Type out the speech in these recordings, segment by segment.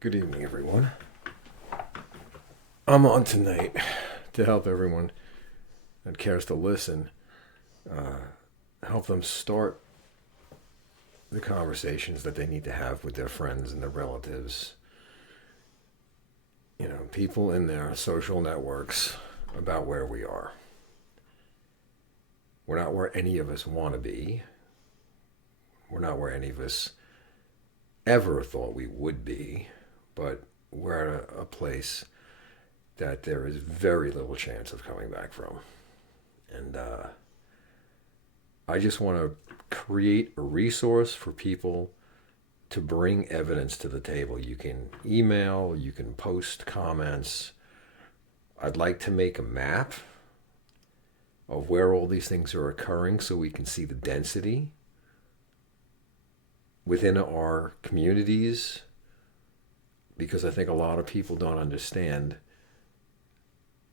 Good evening, everyone. I'm on tonight to help everyone that cares to listen, help them start the conversations that they need to have with their friends and their relatives, people in their social networks about where we are. We're not where any of us want to be. We're not where any of us ever thought we would be, but we're at a place that there is very little chance of coming back from. And I just want to create a resource for people to bring evidence to the table. You can email, you can post comments. I'd like to make a map of where all these things are occurring so we can see the density within our communities, because I think a lot of people don't understand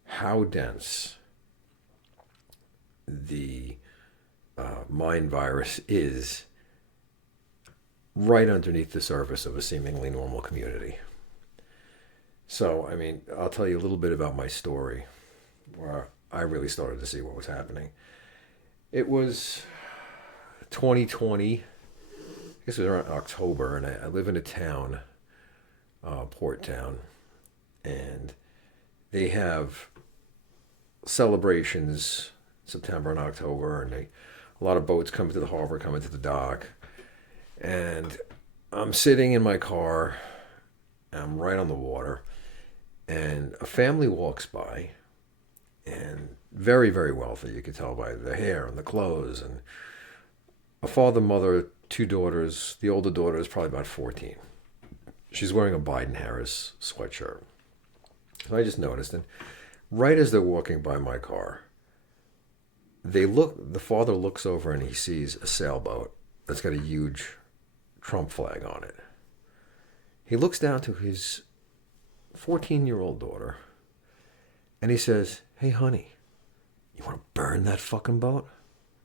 how dense the mind virus is right underneath the surface of a seemingly normal community. So, I'll tell you a little bit about my story, where I really started to see what was happening. It was 2020, I guess it was around October, and I live in a town, port town, and they have celebrations September and October, and a lot of boats come to the harbor, come into the dock, and I'm sitting in my car, and I'm right on the water, and a family walks by, and very, very wealthy. You could tell by the hair and the clothes, and a father, mother, two daughters. The older daughter is probably about 14. She's wearing a Biden-Harris sweatshirt. So I just noticed, and right as they're walking by my car, the father looks over and he sees a sailboat that's got a huge Trump flag on it. He looks down to his 14-year-old daughter and he says, "Hey, honey, you want to burn that fucking boat?"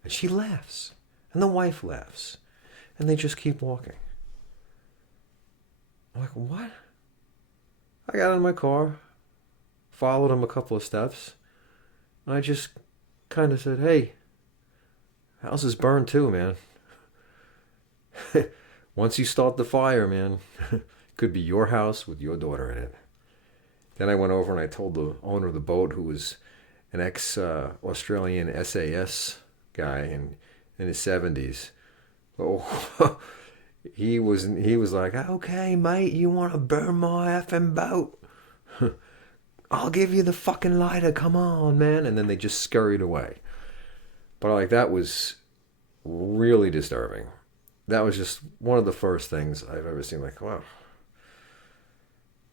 And she laughs. And the wife laughs. And they just keep walking. I'm like, what? I got in my car, followed him a couple of steps, and I just kind of said, "Hey, house is burned too, man." Once you start the fire, man, could be your house with your daughter in it. Then I went over and I told the owner of the boat, who was an ex-Australian SAS guy in his 70s. Oh, he was like, "Okay, mate, you want to burn my effing boat? I'll give you the fucking lighter. Come on, man." And then they just scurried away. But that was really disturbing. That was just one of the first things I've ever seen. Like, wow.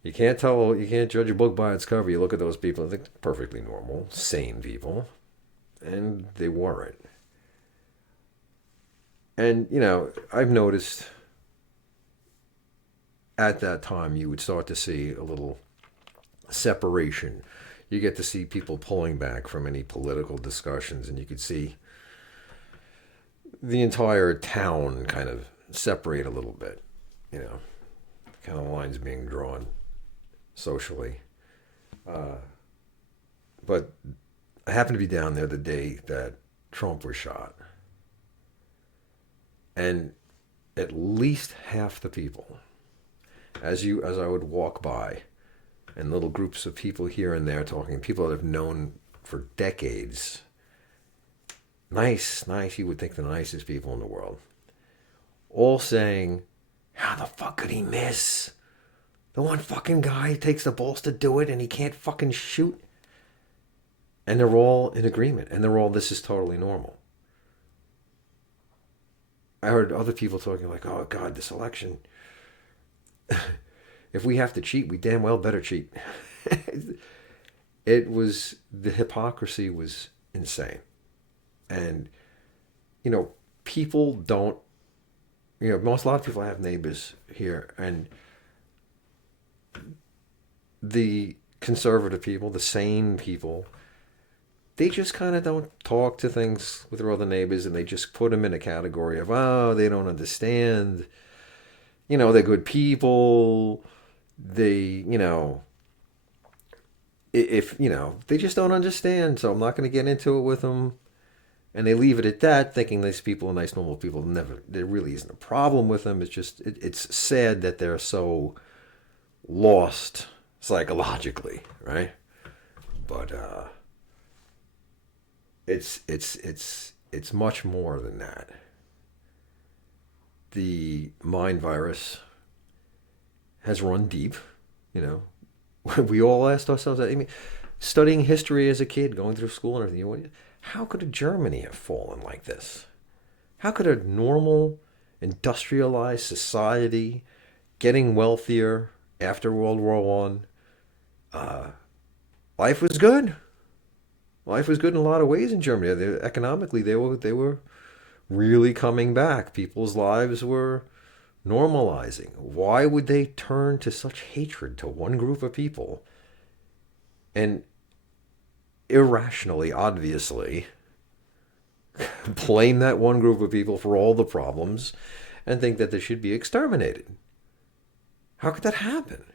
You can't judge a book by its cover. You look at those people and think perfectly normal, sane people. And they weren't. And, I've noticed at that time you would start to see a little separation. You get to see people pulling back from any political discussions, and you could see the entire town kind of separate a little bit, kind of lines being drawn socially. But I happened to be down there the day that Trump was shot. And at least half the people, as I would walk by, and little groups of people here and there talking, people that I've known for decades, nice, you would think the nicest people in the world, all saying, "How the fuck could he miss? The one fucking guy takes the balls to do it and he can't fucking shoot." And they're all in agreement, and this is totally normal. I heard other people talking like, "Oh God, this election, if we have to cheat, we damn well better cheat." The hypocrisy was insane. And, people don't, a lot of people have neighbors here, and the conservative people, the sane people, they just kind of don't talk to things with their other neighbors, and they just put them in a category of, oh, they don't understand. They're good people. they, if, they just don't understand. So I'm not going to get into it with them. And they leave it at that, thinking these people are nice, normal people. Never, there really isn't a problem with them. It's just, it's sad that they're so lost psychologically, right? But it's much more than that. The mind virus has run deep. You know, we all asked ourselves that. I mean, studying history as a kid, going through school and everything. How could a Germany have fallen like this? How could a normal, industrialized society, getting wealthier after World War One, life was good. Life was good in a lot of ways in Germany. Economically, they were really coming back. People's lives were normalizing. Why would they turn to such hatred to one group of people and irrationally, obviously, blame that one group of people for all the problems and think that they should be exterminated? How could that happen?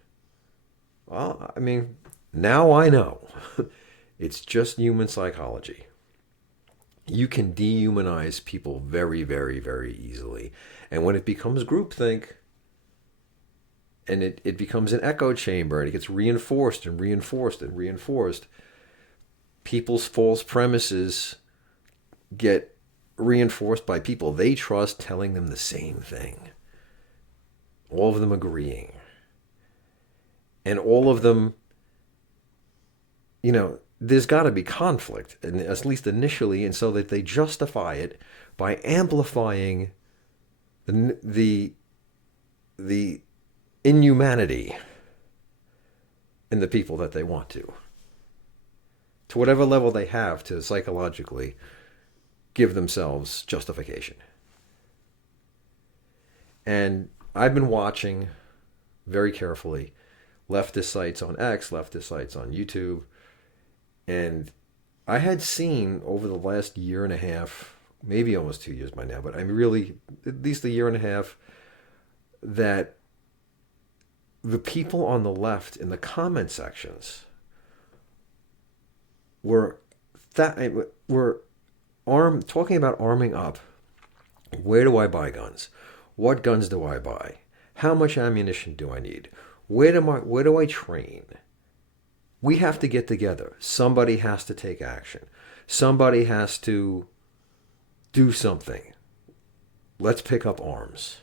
Well, I mean, now I know. It's just human psychology. You can dehumanize people very, very, very easily. And when it becomes groupthink, and it becomes an echo chamber, and it gets reinforced and reinforced and reinforced, people's false premises get reinforced by people they trust telling them the same thing. All of them agreeing. And all of them, there's got to be conflict, and at least initially, and so that they justify it by amplifying the inhumanity in the people that they want to whatever level they have to psychologically give themselves justification. And I've been watching very carefully leftist sites on X, leftist sites on YouTube, and I had seen over the last year and a half, maybe almost 2 years by now, but I'm really, at least a year and a half, that the people on the left in the comment sections were talking about arming up. Where do I buy guns? What guns do I buy? How much ammunition do I need? Where do I train? We have to get together. Somebody has to take action. Somebody has to do something. Let's pick up arms.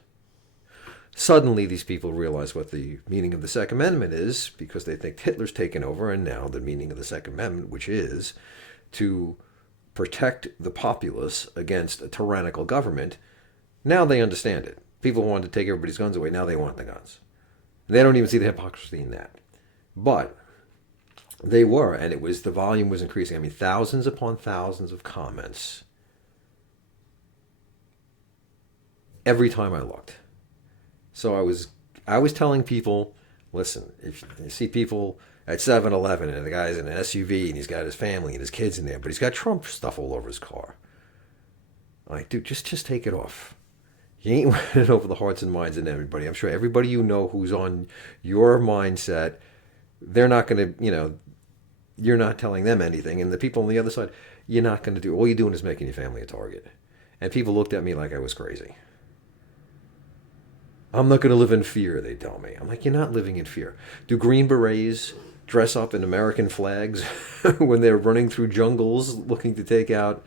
Suddenly, these people realize what the meaning of the Second Amendment is, because they think Hitler's taken over, and now the meaning of the Second Amendment, which is to protect the populace against a tyrannical government, now they understand it. People wanted to take everybody's guns away. Now they want the guns. They don't even see the hypocrisy in that. But they were, and the volume was increasing. I mean, thousands upon thousands of comments every time I looked. So I was telling people, listen, if you see people at 7-Eleven and the guy's in an SUV and he's got his family and his kids in there, but he's got Trump stuff all over his car. I'm like, dude, just take it off. You ain't winning over the hearts and minds of everybody. I'm sure everybody you know who's on your mindset, they're not going to, you're not telling them anything. And the people on the other side, you're not going to do. All you're doing is making your family a target. And people looked at me like I was crazy. I'm not going to live in fear, they tell me. I'm like, you're not living in fear. Do Green Berets dress up in American flags when they're running through jungles looking to take out,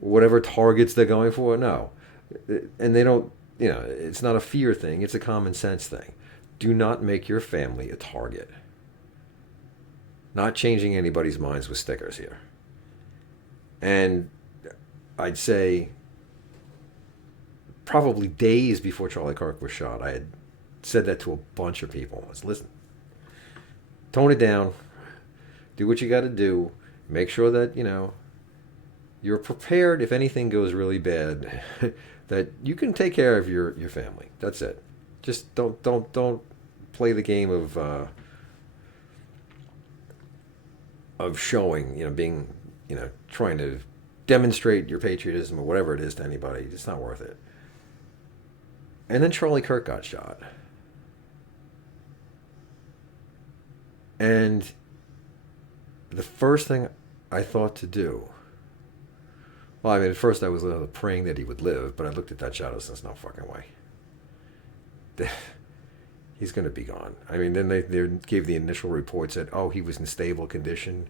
whatever targets they're going for? No. And they don't, it's not a fear thing. It's a common sense thing. Do not make your family a target. Not changing anybody's minds with stickers here. And I'd say probably days before Charlie Kirk was shot, I had said that to a bunch of people. I was, listen, tone it down. Do what you got to do. Make sure that, you're prepared if anything goes really bad, that you can take care of your family. That's it. Just don't play the game of showing, being, trying to demonstrate your patriotism or whatever it is to anybody. It's not worth it. And then Charlie Kirk got shot. And the first thing I thought to do, well, I mean, at first I was praying that he would live, but I looked at that shadow and said, there's no fucking way. He's going to be gone. I mean, then they gave the initial reports that, oh, he was in stable condition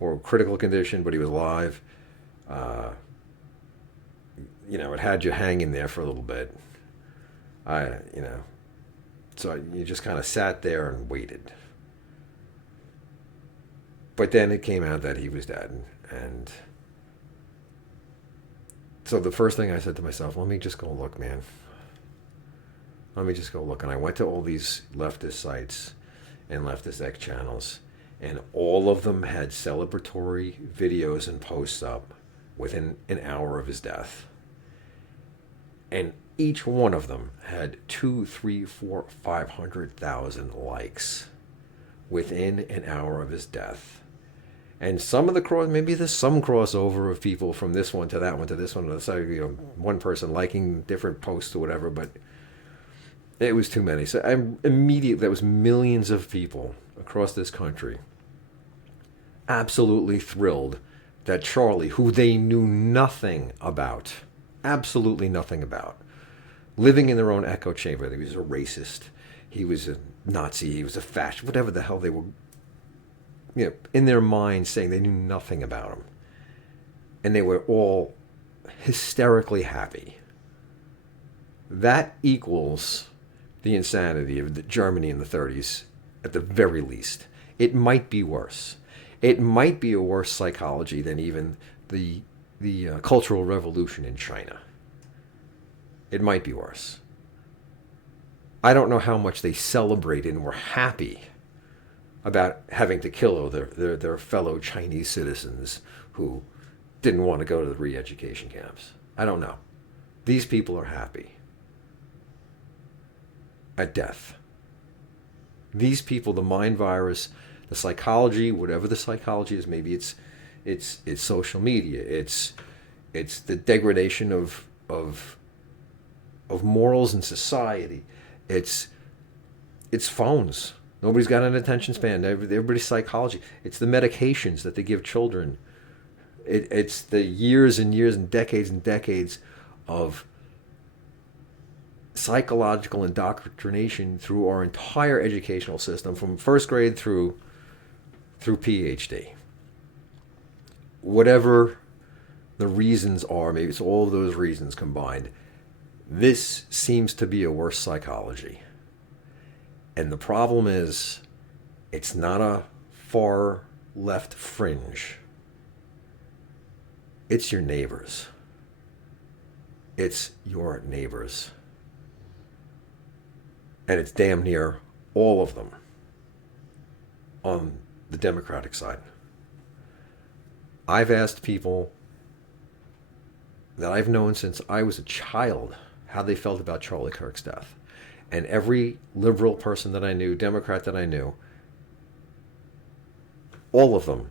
or critical condition, but he was alive. It had you hanging there for a little bit. So you just kind of sat there and waited. But then it came out that he was dead. And so the first thing I said to myself, let me just go look, man. Let me just go look. And I went to all these leftist sites and leftist X channels, and all of them had celebratory videos and posts up within an hour of his death. And each one of them had 2, 3, 4, 500,000 likes within an hour of his death. And some of the maybe there's some crossover of people from this one to that one to this one to the side, one person liking different posts or whatever, but it was too many. So that was millions of people across this country absolutely thrilled that Charlie, who they knew nothing about, absolutely nothing about, living in their own echo chamber, he was a racist, he was a Nazi, he was a fascist, whatever the hell they were, in their minds saying they knew nothing about him. And they were all hysterically happy. That equals the insanity of Germany in the 30s, at the very least. It might be worse. It might be a worse psychology than even the Cultural Revolution in China. It might be worse. I don't know how much they celebrated and were happy about having to kill their fellow Chinese citizens who didn't want to go to the re-education camps. I don't know. These people are happy at death. These people, the mind virus, the psychology, whatever the psychology is, maybe it's social media, it's the degradation of morals in society, it's phones. Nobody's got an attention span. Everybody's psychology. It's the medications that they give children. It's the years and years and decades of psychological indoctrination through our entire educational system, from first grade through PhD. Whatever the reasons are, maybe it's all of those reasons combined, this seems to be a worse psychology. And the problem is, it's not a far left fringe. It's your neighbors. It's your neighbors. And it's damn near all of them on the Democratic side. I've asked people that I've known since I was a child how they felt about Charlie Kirk's death. And every liberal person that I knew, Democrat that I knew, all of them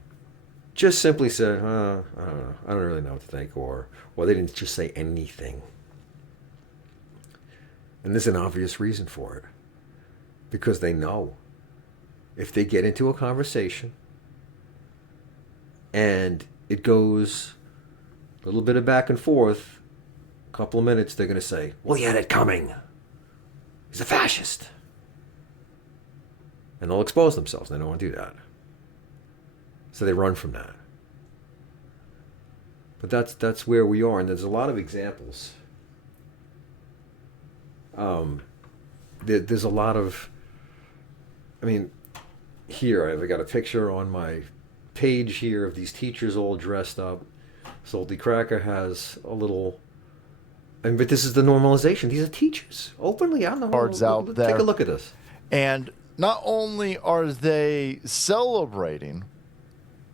just simply said, I don't know, I don't really know what to think, or they didn't just say anything. And there's an obvious reason for it. Because they know if they get into a conversation and it goes a little bit of back and forth, a couple of minutes, they're going to say, well, he had it coming. He's a fascist. And they'll expose themselves. They don't want to do that. So they run from that. But that's where we are. And there's a lot of examples. There's a lot of... here, I've got a picture on my page here of these teachers all dressed up. Salty Cracker has a little... but this is the normalization. These are teachers. Openly, I don't know. Cards out there. Take a look at this. And not only are they celebrating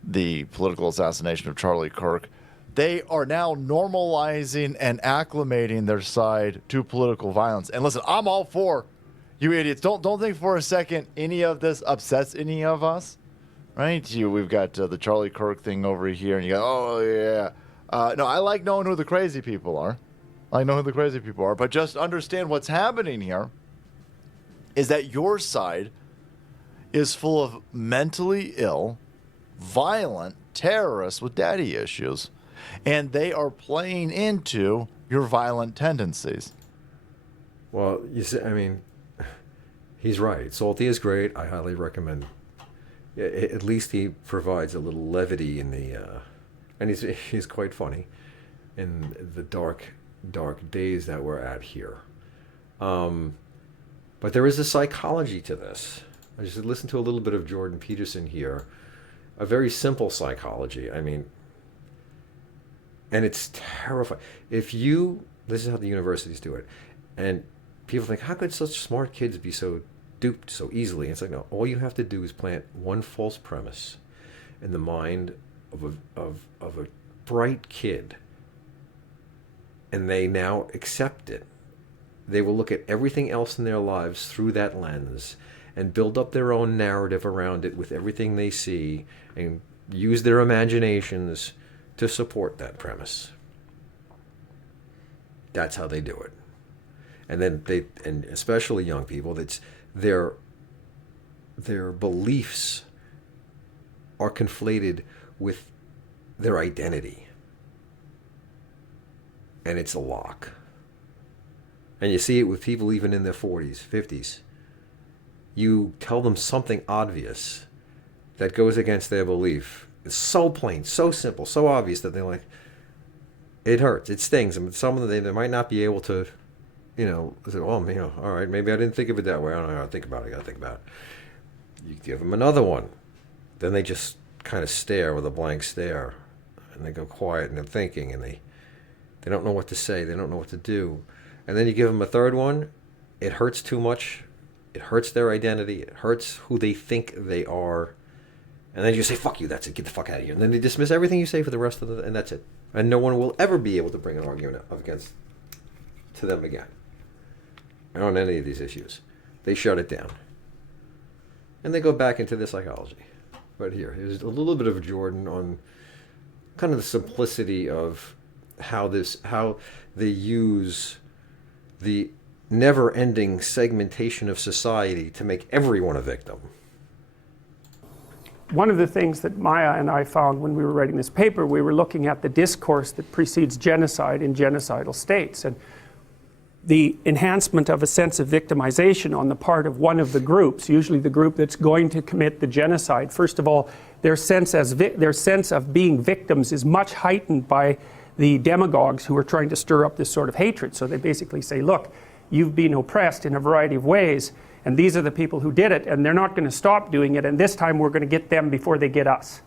the political assassination of Charlie Kirk, they are now normalizing and acclimating their side to political violence. And listen, I'm all for you idiots. Don't think for a second any of this upsets any of us, right? We've got the Charlie Kirk thing over here, and you go, oh, yeah. No, I like knowing who the crazy people are. I know who the crazy people are, but just understand what's happening here is that your side is full of mentally ill, violent terrorists with daddy issues, and they are playing into your violent tendencies. Well, you see, I mean, he's right. Salty is great. I highly recommend. At least he provides a little levity in the, and he's quite funny in the dark days that we're at here. But there is a psychology to this. I just listened to a little bit of Jordan Peterson here. A very simple psychology. I mean, and it's terrifying. This is how the universities do it. And people think, how could such smart kids be so duped so easily? And it's like, no, all you have to do is plant one false premise in the mind of a bright kid, and they now accept it. They will look at everything else in their lives through that lens and build up their own narrative around it with everything they see and use their imaginations to support that premise. That's how they do it. And then and especially young people, that's their beliefs are conflated with their identity. And it's a lock. And you see it with people even in their 40s, 50s. You tell them something obvious that goes against their belief. It's so plain, so simple, so obvious that they're like, it hurts, it stings. And some of them, they might not be able to, say, oh, all right, maybe I didn't think of it that way. I don't know how to think about it. I got to think about it. You give them another one. Then they just kind of stare with a blank stare. And they go quiet and they're thinking, and they don't know what to say. They don't know what to do. And then you give them a third one. It hurts too much. It hurts their identity. It hurts who they think they are. And then you say, fuck you, that's it, get the fuck out of here. And then they dismiss everything you say for the rest of and that's it. And no one will ever be able to bring an argument up against to them again on any of these issues. They shut it down. And they go back into their psychology. But here's a little bit of Jordan on kind of the simplicity of how they use the never-ending segmentation of society to make everyone a victim. One of the things that Maya and I found when we were writing this paper, we were looking at the discourse that precedes genocide in genocidal states, and the enhancement of a sense of victimization on the part of one of the groups, usually the group that's going to commit the genocide. First of all, their sense of being victims is much heightened by the demagogues who are trying to stir up this sort of hatred. So they basically say, look, you've been oppressed in a variety of ways, and these are the people who did it, and they're not going to stop doing it, and this time we're going to get them before they get us.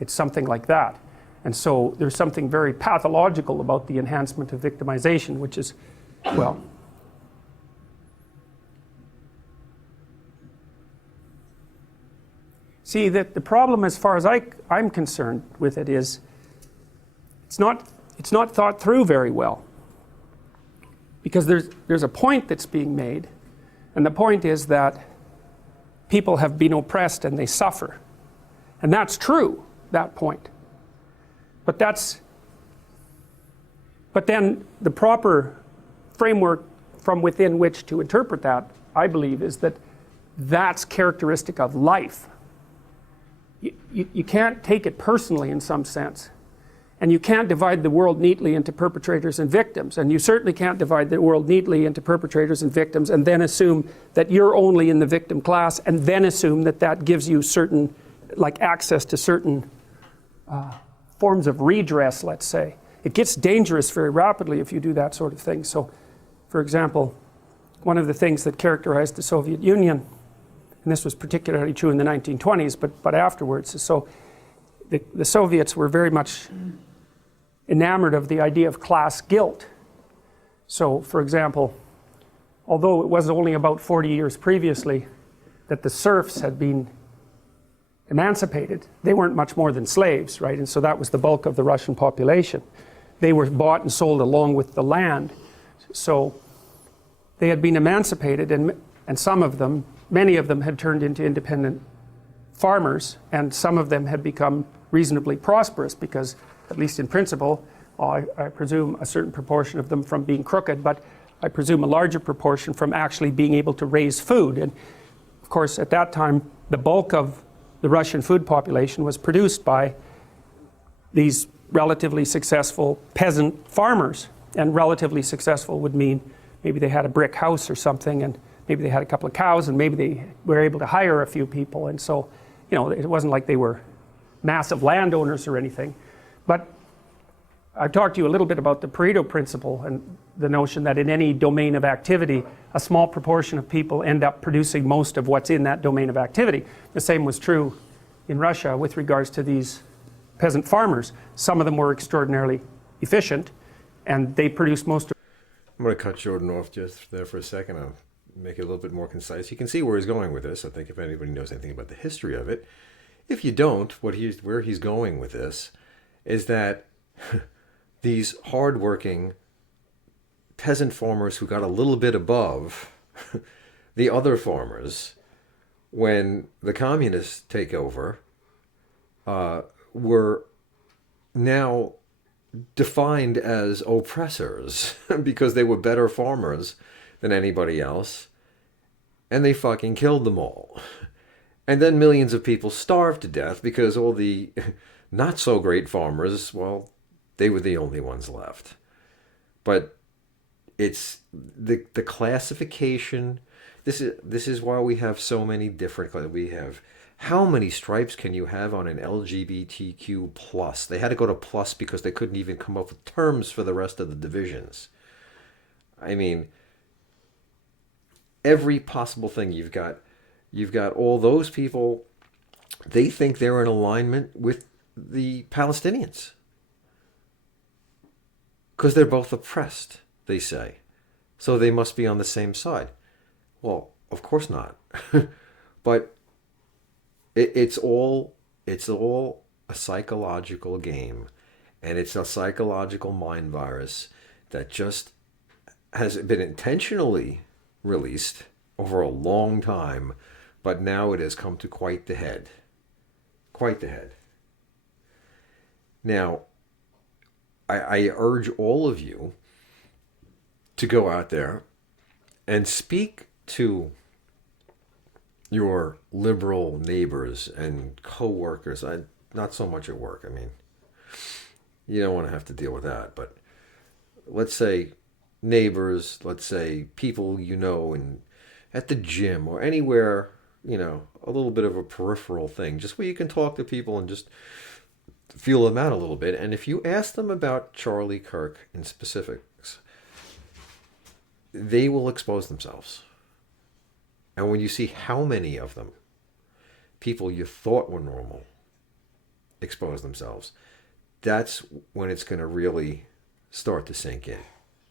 It's something like that. And so there's something very pathological about the enhancement of victimization, which is, well, see, that the problem as far as I'm concerned with it is it's not thought through very well. Because there's a point that's being made, and the point is that people have been oppressed and they suffer. And that's true, that point. But then the proper framework from within which to interpret that, I believe, is that that's characteristic of life. You can't take it personally in some sense. And you can't divide the world neatly into perpetrators and victims. And you certainly can't divide the world neatly into perpetrators and victims and then assume that you're only in the victim class and then assume that that gives you certain, like access to certain forms of redress, let's say. It gets dangerous very rapidly if you do that sort of thing. So, for example, one of the things that characterized the Soviet Union, and this was particularly true in the 1920s, but afterwards, so the Soviets were very much enamored of the idea of class guilt. So, for example, although it was only about 40 years previously that the serfs had been emancipated, they weren't much more than slaves, right? And so that was the bulk of the Russian population. They were bought and sold along with the land. So they had been emancipated, and some of them, many of them had turned into independent farmers, and some of them had become reasonably prosperous because, at least in principle, I presume a certain proportion of them from being crooked, but I presume a larger proportion from actually being able to raise food. And of course, at that time, the bulk of the Russian food population was produced by these relatively successful peasant farmers. And relatively successful would mean maybe they had a brick house or something, and maybe they had a couple of cows, and maybe they were able to hire a few people. And so, you know, it wasn't like they were massive landowners or anything. But I've talked to you a little bit about the Pareto principle and the notion that in any domain of activity, a small proportion of people end up producing most of what's in that domain of activity. The same was true in Russia with regards to these peasant farmers. Some of them were extraordinarily efficient, and they produced most of. I'm going to cut Jordan off just there for a second. I'll make it a little bit more concise. You can see where he's going with this. I think if anybody knows anything about the history of it. If you don't, where he's going with this is that these hardworking peasant farmers who got a little bit above the other farmers when the communists take over were now defined as oppressors because they were better farmers than anybody else, and they fucking killed them all. And then millions of people starved to death because all the not so great farmers, well, they were the only ones left. But it's the classification. This is why we have so many different. We have, how many stripes can you have on an LGBTQ plus? They had to go to plus because they couldn't even come up with terms for the rest of the divisions. I mean, every possible thing you've got all those people. They think they're in alignment with the Palestinians because they're both oppressed, they say. So they must be on the same side. Well, of course not. But it's all a psychological game, and it's a psychological mind virus that just has been intentionally released over a long time, but now it has come to quite the head. Quite the head. Now, I urge all of you to go out there and speak to your liberal neighbors and co-workers. Not so much at work. I mean, you don't want to have to deal with that. But let's say neighbors, let's say people you know and at the gym or anywhere, you know, a little bit of a peripheral thing, just where you can talk to people and just feel them out a little bit. And if you ask them about Charlie Kirk in specifics, they will expose themselves. And when you see how many of them, people you thought were normal, expose themselves, that's when it's going to really start to sink in.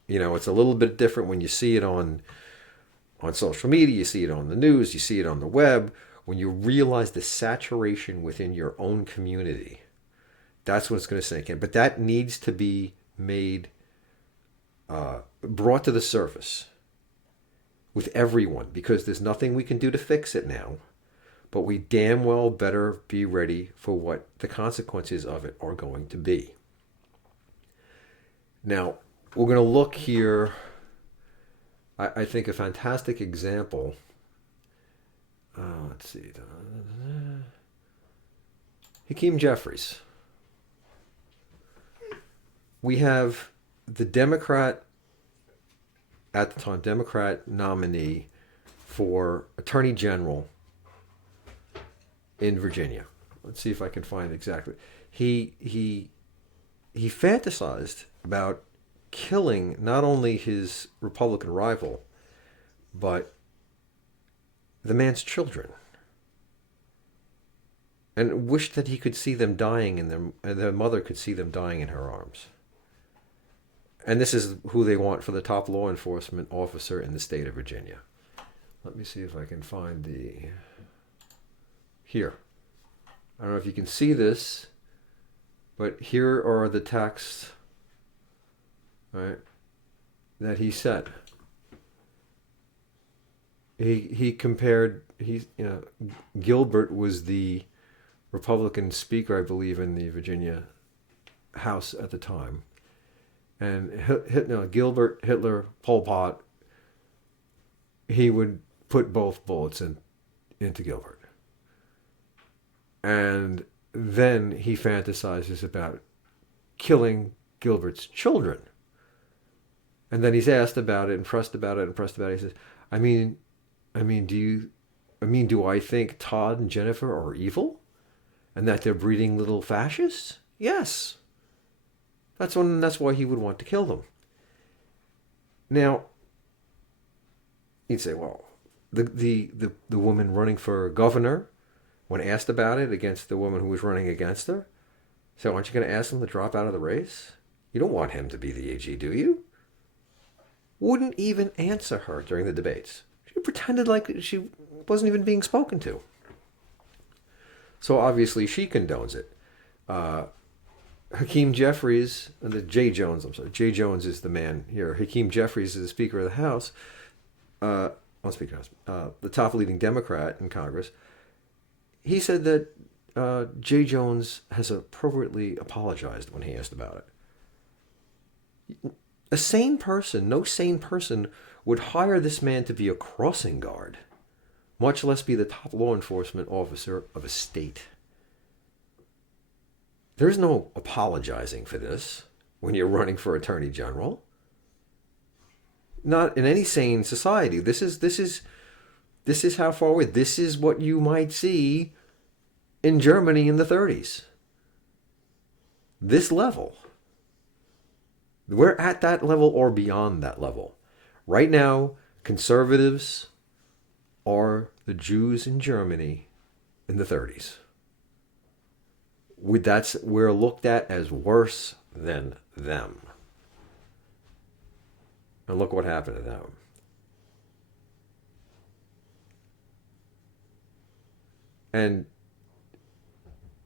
You know, it's a little bit different when you see it on social media, you see it on the news, you see it on the web. When you realize the saturation within your own community, that's when it's going to sink in. But that needs to be made, brought to the surface with everyone, because there's nothing we can do to fix it now. But we damn well better be ready for what the consequences of it are going to be. Now, we're going to look here, I think a fantastic example. Let's see. Hakeem Jeffries. We have the Democrat, at the time, Democrat nominee for Attorney General in Virginia. Let's see if I can find exactly. He fantasized about killing not only his Republican rival, but the man's children, and wished that he could see them dying and their mother could see them dying in her arms. And this is who they want for the top law enforcement officer in the state of Virginia. Let me see if I can find here. I don't know if you can see this, but here are the texts, right, that he said. He compared, Gilbert was the Republican speaker, I believe, in the Virginia House at the time. And Gilbert, Hitler, Pol Pot, he would put both bullets into Gilbert. And then he fantasizes about killing Gilbert's children. And then he's asked about it and pressed about it and pressed about it. He says, do I think Todd and Jennifer are evil? And that they're breeding little fascists? Yes. That's why he would want to kill them. Now, you'd say, well, the woman running for governor, when asked about it against the woman who was running against her, so aren't you going to ask him to drop out of the race? You don't want him to be the AG, do you? Wouldn't even answer her during the debates. She pretended like she wasn't even being spoken to. So obviously she condones it. Hakeem Jeffries, Jay Jones is the man here. Hakeem Jeffries is the Speaker of the House, the top leading Democrat in Congress. He said that Jay Jones has appropriately apologized when he asked about it. No sane person would hire this man to be a crossing guard, much less be the top law enforcement officer of a state. There's no apologizing for this when you're running for attorney general. Not in any sane society. This is how far away. This is what you might see in Germany in the 30s. This level. We're at that level or beyond that level. Right now, conservatives are the Jews in Germany in the 30s. We're looked at as worse than them. And look what happened to them. And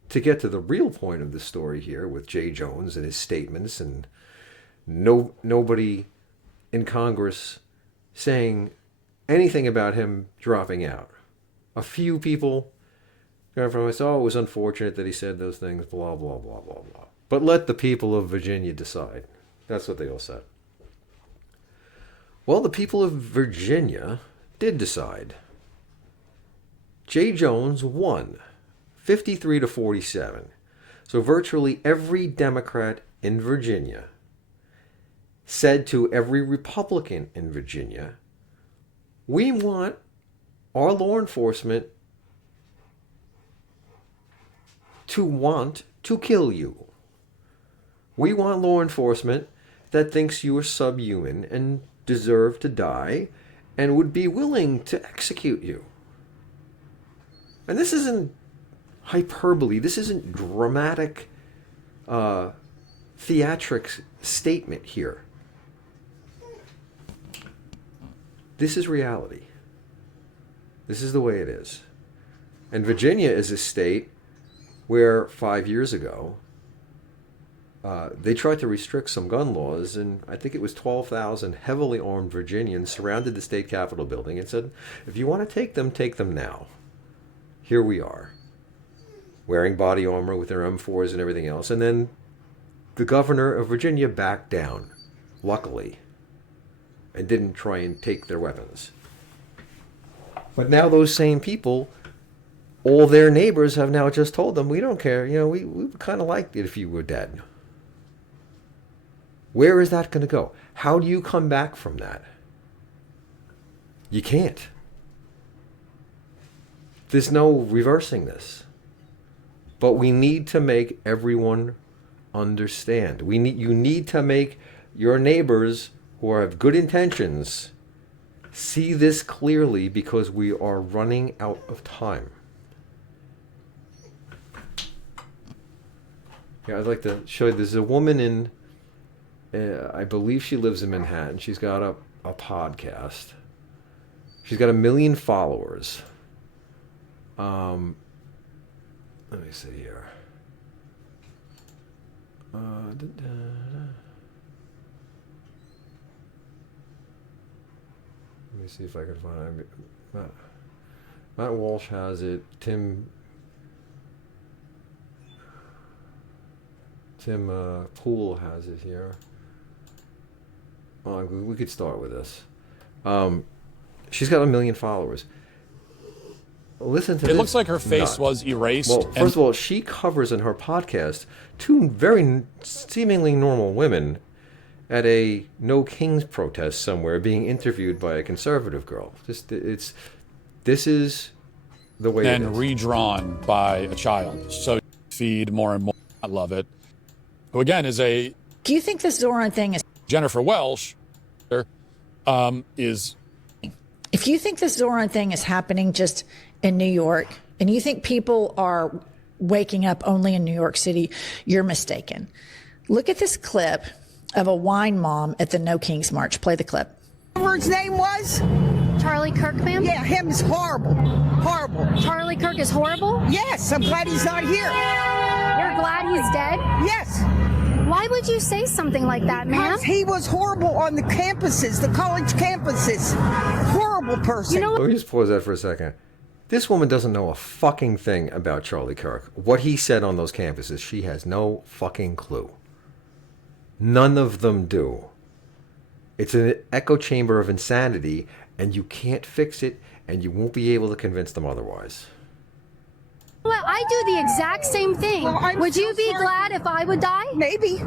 to get to the real point of the story here with Jay Jones and his statements and nobody in Congress saying anything about him dropping out. A few people from us, it was unfortunate that he said those things, blah, blah, blah, blah, blah. But let the people of Virginia decide. That's what they all said. Well, the people of Virginia did decide. Jay Jones won 53-47. So virtually every Democrat in Virginia said to every Republican in Virginia, we want our law enforcement to want to kill you. We want law enforcement that thinks you are subhuman and deserve to die and would be willing to execute you. And this isn't hyperbole. This isn't dramatic theatrics statement here. This is reality. This is the way it is. And Virginia is a state where 5 years ago, they tried to restrict some gun laws, and I think it was 12,000 heavily armed Virginians surrounded the state capitol building and said, if you want to take them now. Here we are, wearing body armor with their M4s and everything else. And then the governor of Virginia backed down, luckily, and didn't try and take their weapons. But now those same people, all their neighbors have now just told them, we don't care, we kind of liked it if you were dead. Where is that going to go? How do you come back from that? You can't. There's no reversing this. But we need to make everyone understand. You need to make your neighbors who have good intentions see this clearly, because we are running out of time. Yeah, I'd like to show you. There's a woman in, I believe she lives in Manhattan. She's got a podcast. She's got 1 million followers. Let me see here. Let me see if I can find it. Matt Walsh has it. Tim Poole has it here. We could start with this. She's got 1 million followers. listen to It this. looks like her face was erased. Well, first of all, she covers in her podcast two very seemingly normal women at a No Kings protest somewhere being interviewed by a conservative girl. This is the way it and is. redrawn by a child. So feed more and more. I love it. Who again is a Do you think this Zoran thing is? Jennifer Welsh is If you think this Zoran thing is happening just in New York, and you think people are waking up only in New York City, you're mistaken. Look at this clip of a wine mom at the No Kings March. Play the clip. Whatever his name was? Charlie Kirk, ma'am? Yeah, him is horrible. Horrible. Charlie Kirk is horrible? Yes, I'm glad he's not here. You're glad he's dead? Yes. Why would you say something like that, ma'am? Because he was horrible on the campuses, the college campuses. Horrible person. You know, Let me just pause that for a second. This woman doesn't know a fucking thing about Charlie Kirk. What he said on those campuses, she has no fucking clue. None of them do. It's an echo chamber of insanity, and you can't fix it, and you won't be able to convince them otherwise. well, I do the exact same thing. Well, I'm would so you be sorry. glad if I would die? Maybe.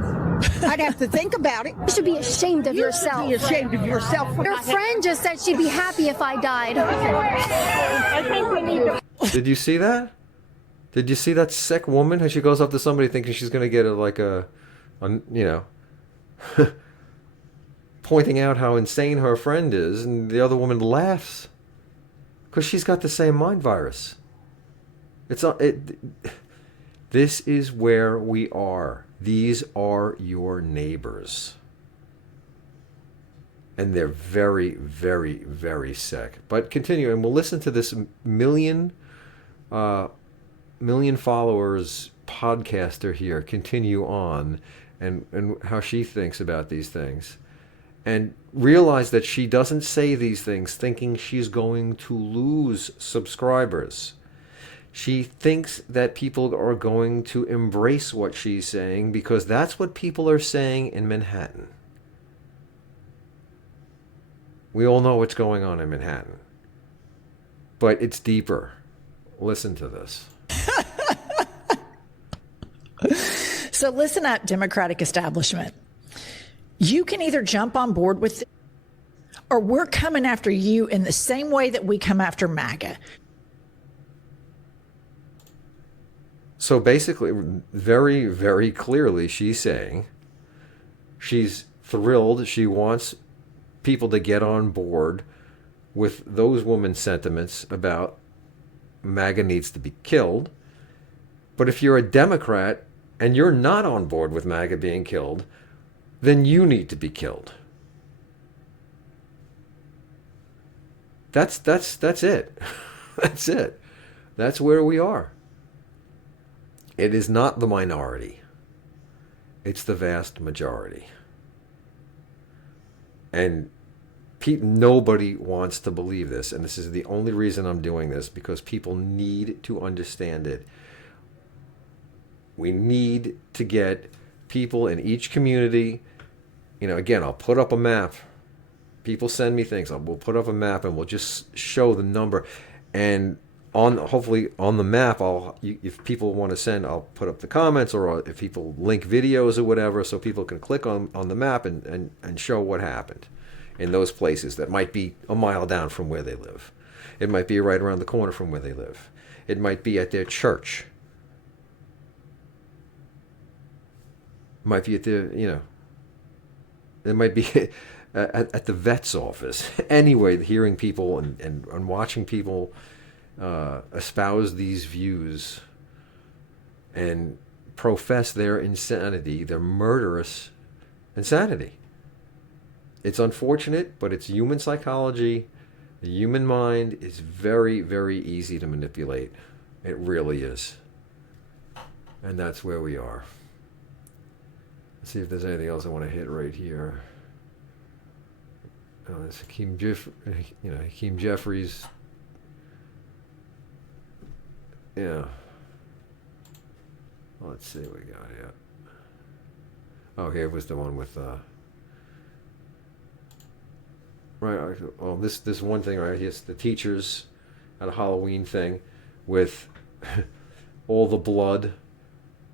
I'd have to think about it. You should be ashamed of yourself. Be ashamed of yourself. Your friend just said she'd be happy if I died. I think we need to. Did you see that? Did you see that sick woman? How she goes up to somebody thinking she's going to get pointing out how insane her friend is, and the other woman laughs because she's got the same mind virus. This is where we are. These are your neighbors. And they're very, very, very sick. But continue, and we'll listen to this million followers podcaster here continue on and how she thinks about these things. And realize that she doesn't say these things thinking she's going to lose subscribers. She thinks that people are going to embrace what she's saying because that's what people are saying in Manhattan. We all know what's going on in Manhattan. But it's deeper. Listen to this. So listen up, Democratic establishment. You can either jump on board with it, or we're coming after you in the same way that we come after MAGA. So basically, very, very clearly, she's saying she's thrilled. She wants people to get on board with those women's sentiments about MAGA needs to be killed. But if you're a Democrat and you're not on board with MAGA being killed, then you need to be killed. That's it. That's it. That's where we are. It is not the minority. It's the vast majority. And nobody wants to believe this. And this is the only reason I'm doing this, because people need to understand it. We need to get people in each community. Again, I'll put up a map. People send me things. We'll put up a map and we'll just show the number. And hopefully on the map, if people want to send, I'll put up the comments, or if people link videos or whatever, so people can click on the map and show what happened in those places that might be a mile down from where they live. It might be right around the corner from where they live. It might be at their church. It might be at their, it might be at the vet's office. Anyway, hearing people and watching people espouse these views and profess their insanity, their murderous insanity. It's unfortunate, but it's human psychology. The human mind is very, very easy to manipulate. It really is. And that's where we are. Let's see if there's anything else I want to hit right here. It's Hakeem Jeffries. Yeah. Let's see what we got here. Oh, here was the one with right. Oh, this one thing right here. It's the teachers at a Halloween thing. with all the blood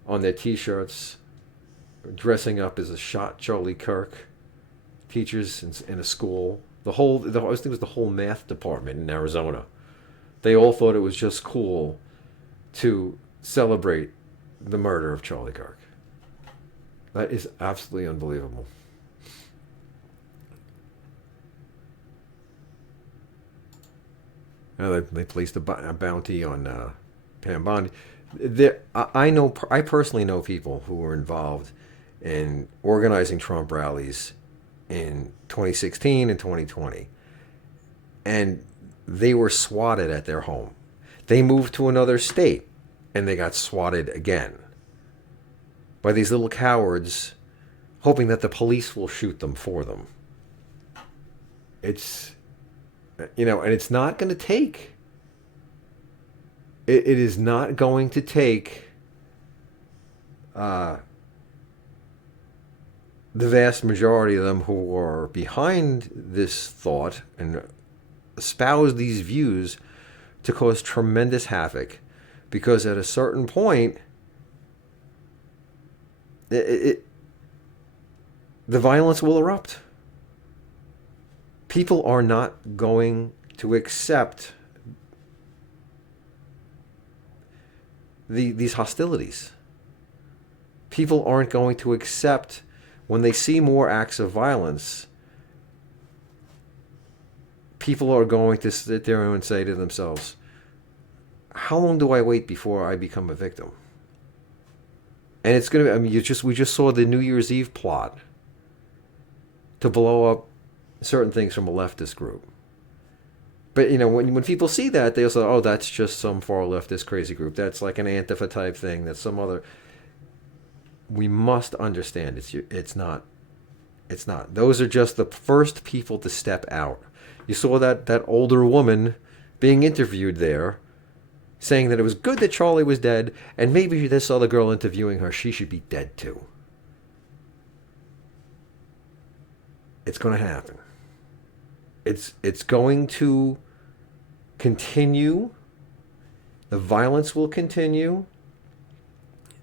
on their T-shirts, dressing up as a shot Charlie Kirk, teachers in a school. I think it was the whole math department in Arizona. They all thought it was just cool to celebrate the murder of Charlie Kirk. That is absolutely unbelievable. They placed a bounty on Pam Bondi. I personally know people who were involved in organizing Trump rallies in 2016 and 2020, and they were swatted at their home. They moved to another state, and they got swatted again by these little cowards, hoping that the police will shoot them for them. It's, and it's not going to take. It is not going to take the vast majority of them who are behind this thought and espouse these views to cause tremendous havoc, because at a certain point, the violence will erupt. People are not going to accept these hostilities. People aren't going to accept when they see more acts of violence. People are going to sit there and say to themselves, how long do I wait before I become a victim? And it's going to be, we just saw the New Year's Eve plot to blow up certain things from a leftist group. But, when people see that, they'll say, oh, that's just some far leftist crazy group. That's like an antifa type thing. That's some other. We must understand it's not. It's not. Those are just the first people to step out. You saw that older woman being interviewed there, saying that it was good that Charlie was dead, and maybe this other girl interviewing her, she should be dead too. It's going to happen. It's going to continue. The violence will continue,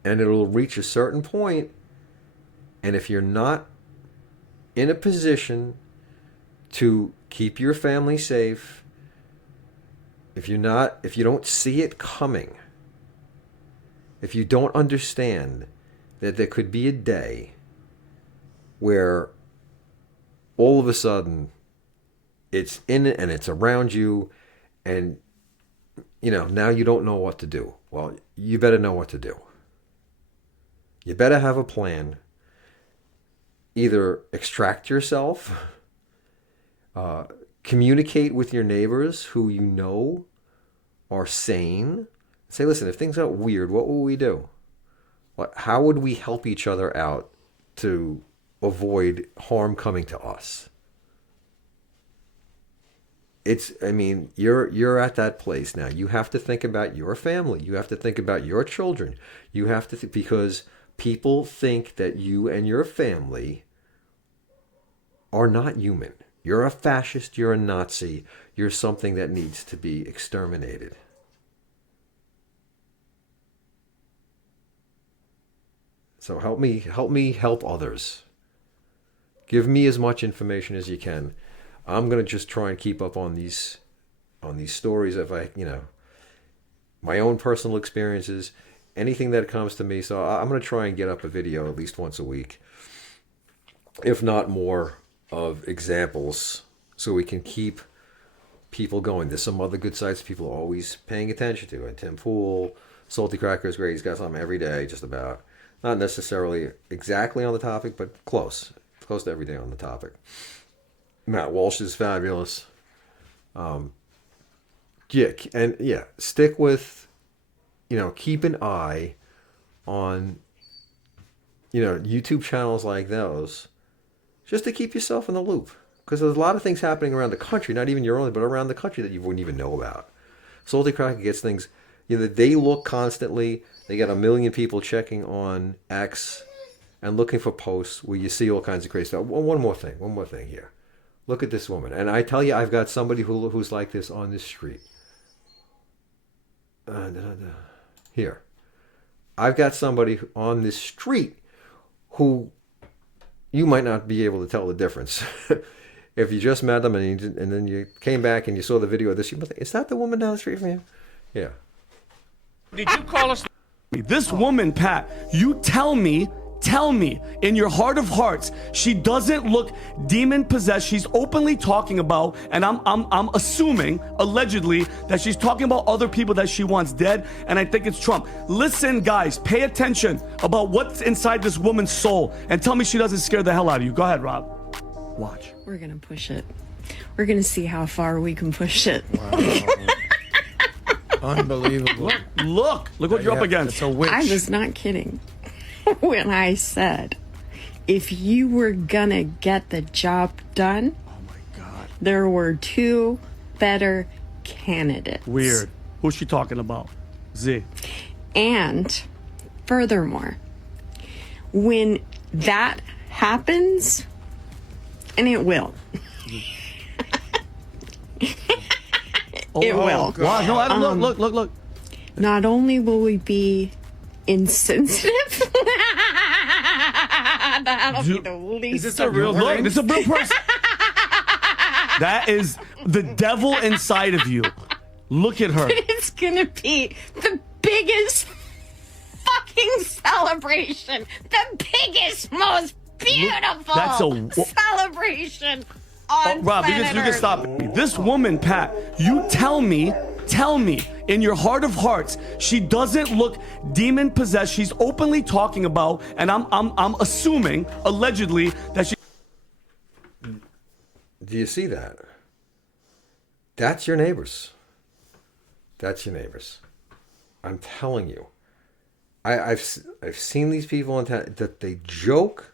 and it'll reach a certain point. And if you're not in a position to keep your family safe, if you don't see it coming, if you don't understand that there could be a day where all of a sudden it's in it and it's around you, and now you don't know what to do. Well, you better know what to do. You better have a plan. Either extract yourself, communicate with your neighbors who you know are sane. Say, listen, if things got weird, what will we do? How would we help each other out to avoid harm coming to us? You're at that place now. You have to think about your family. You have to think about your children. You have to because people think that you and your family are not human. You're a fascist. You're a Nazi. You're something that needs to be exterminated. So help me help others. Give me as much information as you can. I'm going to just try and keep up on these stories if my own personal experiences, anything that comes to me. So I'm going to try and get up a video at least once a week, if not more, of examples so we can keep people going. There's some other good sites people are always paying attention to. And Tim Pool, Salty Cracker is great. He's got something every day just about. Not necessarily exactly on the topic, but close to every day on the topic. Matt Walsh is fabulous. Stick with, keep an eye on, YouTube channels like those, just to keep yourself in the loop. Because there's a lot of things happening around the country, not even your own, but around the country that you wouldn't even know about. Salty Cracker gets things, they look constantly. They got 1 million people checking on X and looking for posts where you see all kinds of crazy stuff. One more thing here. Look at this woman. And I tell you, I've got somebody who's like this on this street. Here. I've got somebody on this street who you might not be able to tell the difference. If you just met them and then you came back and you saw the video of this, you might think, is that the woman down the street from you? Yeah. Did you call us? This woman, Pat, you tell me in your heart of hearts, she doesn't look demon possessed. She's openly talking about, and I'm assuming, allegedly, that she's talking about other people that she wants dead, and I think it's Trump. Listen, guys, pay attention about what's inside this woman's soul, and tell me she doesn't scare the hell out of you. Go ahead, Rob. Watch. We're gonna push it. We're gonna see how far we can push it. Wow. Unbelievable. Look what you're up against. It's a witch. I was not kidding when I said if you were gonna get the job done, Oh my God. there were two better candidates. Weird. Who's she talking about? Z. And furthermore, when that happens, and it will. It will. Wow, no, I don't look. Not only will we be insensitive, that'll be the least. Is this a real look? This is a real person. That is the devil inside of you. Look at her. It's gonna be the biggest fucking celebration. The biggest, most beautiful That's a- celebration on Rob, you planet can Earth. stop me. This woman, Pat, you tell me in your heart of hearts, she doesn't look demon possessed. She's openly talking about, and I'm assuming, allegedly, that she. Do you see that? That's your neighbors. That's your neighbors. I'm telling you. I've seen these people in town that they joke.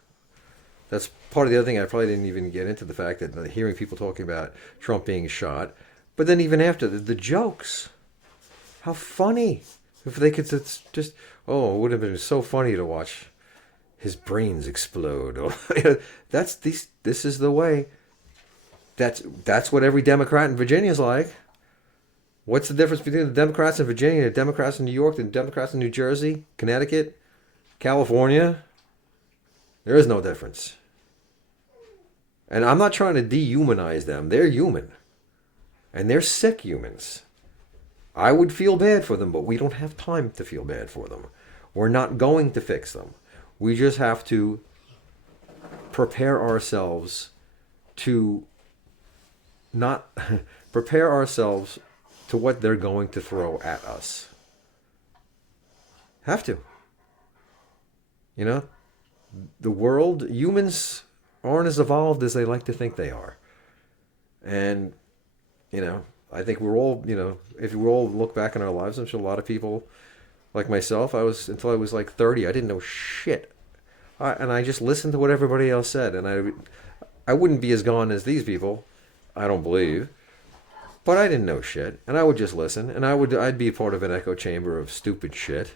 That's part of the other thing. I probably didn't even get into the fact that hearing people talking about Trump being shot. But then even after, the jokes. How funny. If they could just, oh, it would have been so funny to watch his brains explode. This is the way. That's what every Democrat in Virginia is like. What's the difference between the Democrats in Virginia, the Democrats in New York, the Democrats in New Jersey, Connecticut, California? There is no difference. And I'm not trying to dehumanize them. They're human. And they're sick humans. I would feel bad for them, but we don't have time to feel bad for them. We're not going to fix them. We just have to prepare ourselves to not prepare ourselves to what they're going to throw at us. Have to. You know, the world, humans aren't as evolved as they like to think they are. And, you know, I think we're all, you know, if we all look back in our lives, I'm sure a lot of people, like myself, until I was like 30, I didn't know shit. And I just listened to what everybody else said. And I wouldn't be as gone as these people, I don't believe. But I didn't know shit. And I would just listen. And I'd be a part of an echo chamber of stupid shit.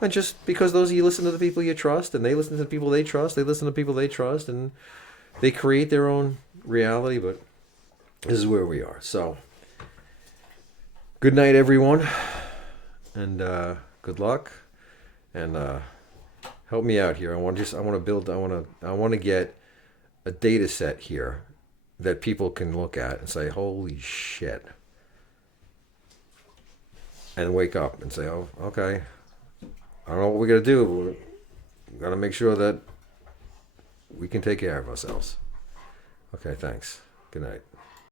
And just because those of you listen to the people you trust, and they listen to the people they trust, they listen to people they trust, and they create their own reality. But this is where we are. So, good night, everyone, and good luck, and help me out here. I want to get a data set here that people can look at and say, "Holy shit," and wake up and say, "Oh, okay. I don't know what we're going to do. We've got to make sure that we can take care of ourselves." Okay, thanks. Good night.